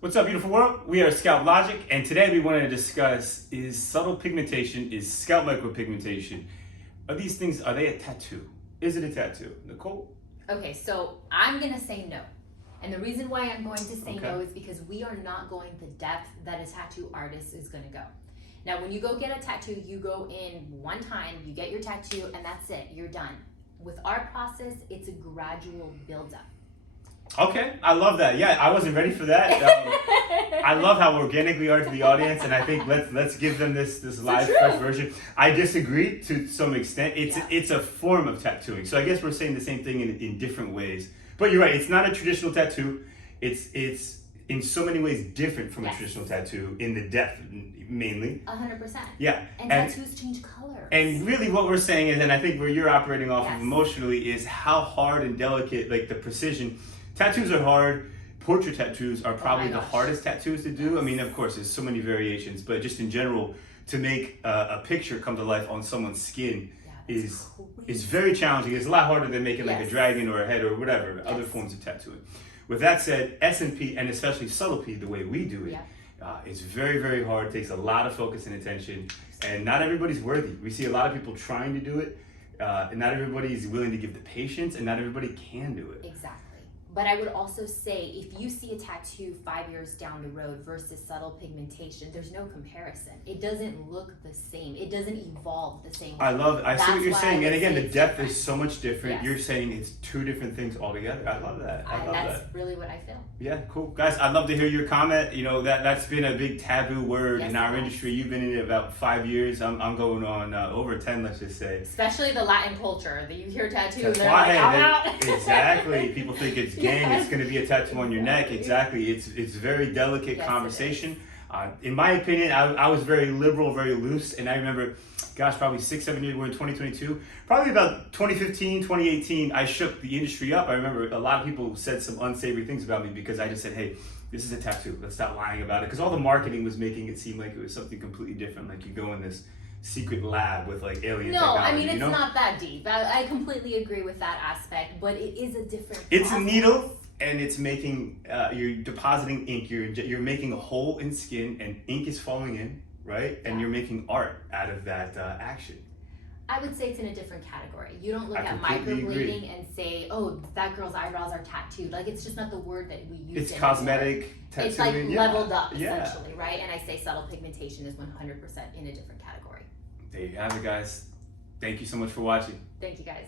What's up, beautiful world? We are Scalplogic, and today we wanted to discuss, is subtle pigmentation, is scalp micropigmentation, are these things, are they a tattoo? Is it a tattoo? Nicole? Okay, so I'm gonna say no. And the reason why I'm going to say no is because we are not going the depth that a tattoo artist is gonna go. Now, when you go get a tattoo, you go in one time, you get your tattoo, and that's it, you're done. With our process, it's a gradual buildup. Okay, I love that. Yeah, I wasn't ready for that. I love how organic we are to the audience, and I think let's give them this live, fresh version. I disagree to some extent. It's a form of tattooing, so I guess we're saying the same thing in different ways. But you're right. It's not a traditional tattoo. It's in so many ways different from a traditional tattoo in the depth, mainly. 100%. Yeah. And tattoos change colors. And really what we're saying is, and I think where you're operating off of emotionally, is how hard and delicate, like the precision. Tattoos are hard. Portrait tattoos are probably the hardest tattoos to do. I mean, of course, there's so many variations, but just in general, to make a picture come to life on someone's skin is very challenging. It's a lot harder than making like a dragon or a head or whatever, other forms of tattooing. With that said, S&P, and especially subtle P, the way we do it, it's very, very hard. It takes a lot of focus and attention, and not everybody's worthy. We see a lot of people trying to do it, and not everybody is willing to give the patience, and not everybody can do it. Exactly. But I would also say, if you see a tattoo 5 years down the road versus subtle pigmentation, there's no comparison. It doesn't look the same. It doesn't evolve the same way. I see what you're saying. And again, the depth is so much different. You're saying it's two different things altogether. I love that. That's really what I feel. Yeah, cool. Guys, I'd love to hear your comment. You know, that's been a big taboo word in our industry. You've been in it about 5 years. I'm going on over 10, let's just say. Especially the Latin culture. That you hear tattoo and they're like, I'm out. Exactly. People think it's gang. It's going to be a tattoo on your neck. Exactly. It's very delicate conversation. In my opinion, I was very liberal, very loose. And I remember, gosh, probably 6, 7 years, we're in 2022. Probably about 2015, 2018, I shook the industry up. I remember a lot of people said some unsavory things about me because I just said, hey, this is a tattoo. Let's stop lying about it. Because all the marketing was making it seem like it was something completely different. Like you go in this secret lab with like alien technology. No, I mean, it's not that deep. I completely agree with that aspect, but it is a different It's a needle. And it's making, you're depositing ink, you're making a hole in skin and ink is falling in, right? And you're making art out of that action. I would say it's in a different category. You don't look at microblading and say, oh, that girl's eyebrows are tattooed. Like, it's just not the word that we use. It's cosmetic tattooing. It's like leveled up, essentially, right? And I say subtle pigmentation is 100% in a different category. There you have it, guys. Thank you so much for watching. Thank you, guys.